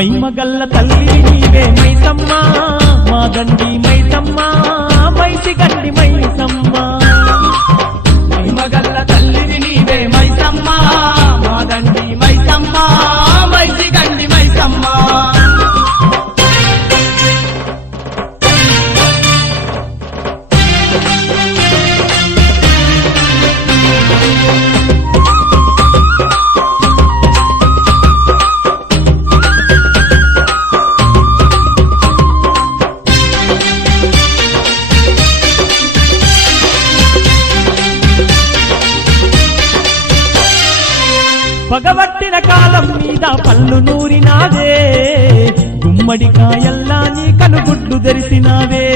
మైమగల్ల తల్లి నీవే మైసమ్మ మా దండి మైసమ్మ మైసి గండి మైసమ్మ మైమగల్ల తల్లిని నీవే మైసమ్మ మా దండి మైసమ్మ మైసి గండి మైసమ్మ పగబట్టిన కాలం మీద పళ్ళు నూరినావే గుమ్మడికాయల్లా నీ కనుగుడ్లు తెరిసినావే